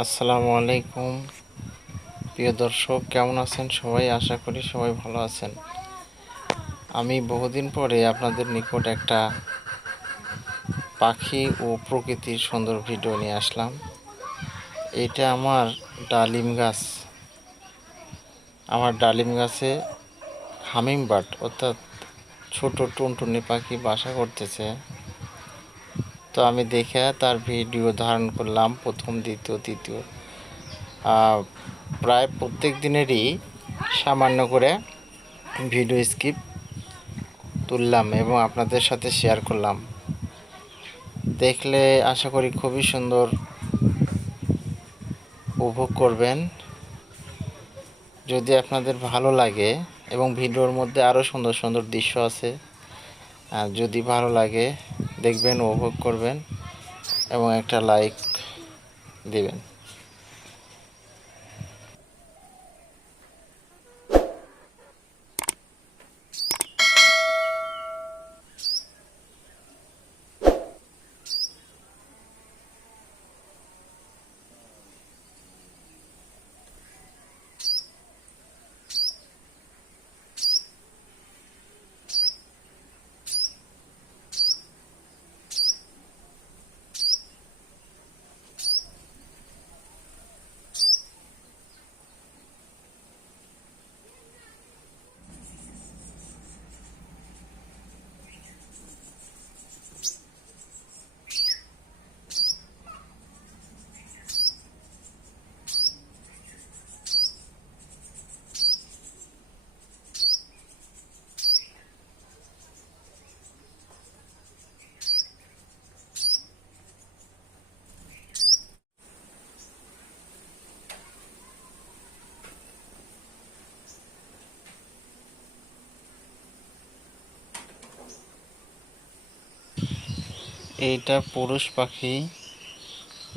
আসসালামু আলাইকুম। প্রিয় দর্শক, কেমন আছেন সবাই? আশা করি সবাই ভালো আছেন। আমি বহুদিন পরে আপনাদের নিকট একটা পাখি ও প্রকৃতির সুন্দর ভিডিও নিয়ে আসলাম। এটা আমার ডালিম গাছ। আমার ডালিম গাছে হামিং বার্ড অর্থাৎ ছোট টুনটুনি পাখি বাসা করতেছে। তো আমি দেখে তার ভিডিও ধারণ করলাম প্রথম, দ্বিতীয়, তৃতীয়। প্রায় প্রত্যেক দিনেরই সামান্য করে ভিডিও স্কিপ তুললাম এবং আপনাদের সাথে শেয়ার করলাম। দেখলে আশা করি খুবই সুন্দর উপভোগ করবেন। যদি আপনাদের ভালো লাগে এবং ভিডিওর মধ্যে আরও সুন্দর সুন্দর দৃশ্য আছে আর যদি ভালো লাগে দেখবেন উপভোগ করবেন এবং একটা লাইক দিবেন। এইটা পুরুষ পাখি।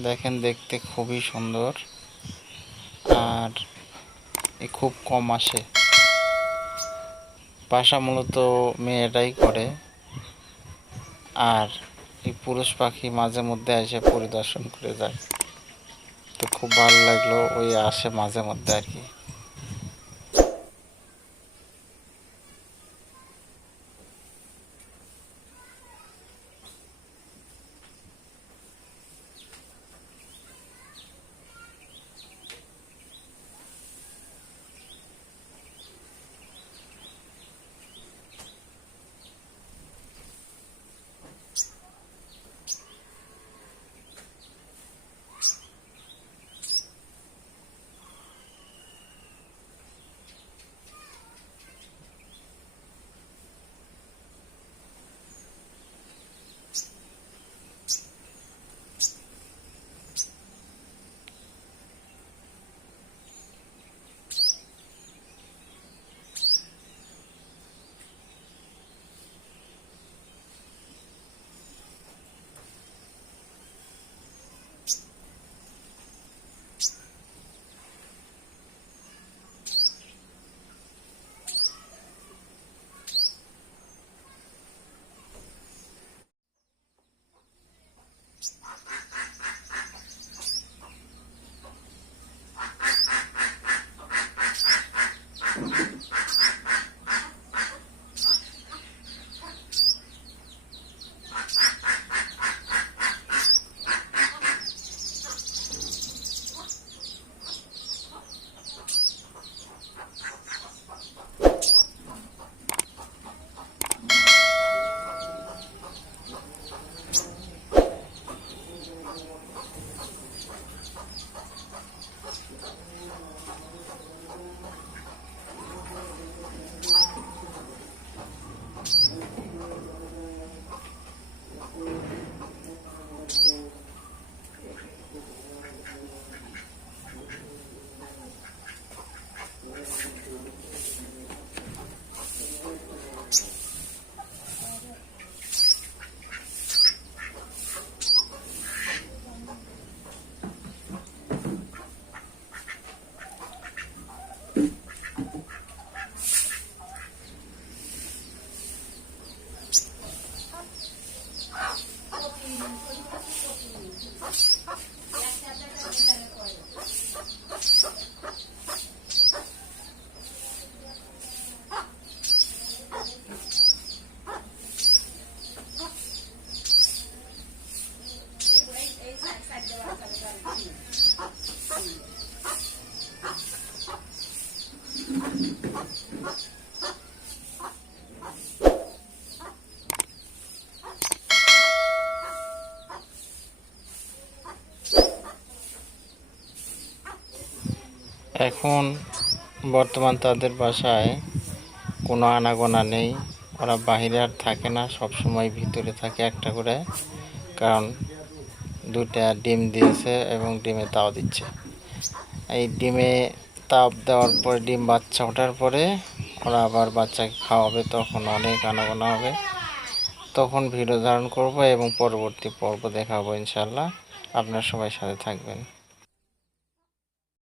দেখেন দেখতে খুবই সুন্দর। আর এ খুব কম আসে। বাসা মূলত মেয়েটাই করে। আর এই পুরুষ পাখি মাঝে মধ্যে এসে পরিদর্শন করে যায়। তো খুব ভালো লাগল ওই আসে মাঝে মধ্যে আর কি। এখন বর্তমান তাদের বাসায় কোনো আনাগোনা নেই। ওরা বাইরে আর থাকে না সব সময় ভিতরে থাকে একটা করে। কারণ দুইটা ডিম দিয়েছে এবং ডিমে তাও দিচ্ছে। এই ডিমে তাপ দেওয়ার পরে, ডিম বাচ্চা ওঠার পরে ওরা আবার বাচ্চাকে খাওয়াবে, তখন অনেক আনাগোনা হবে। তখন ভিডিও ধারণ করব এবং পরবর্তী পর্ব দেখাবো ইনশাল্লাহ আপনার সবাই সাথে থাকবেন।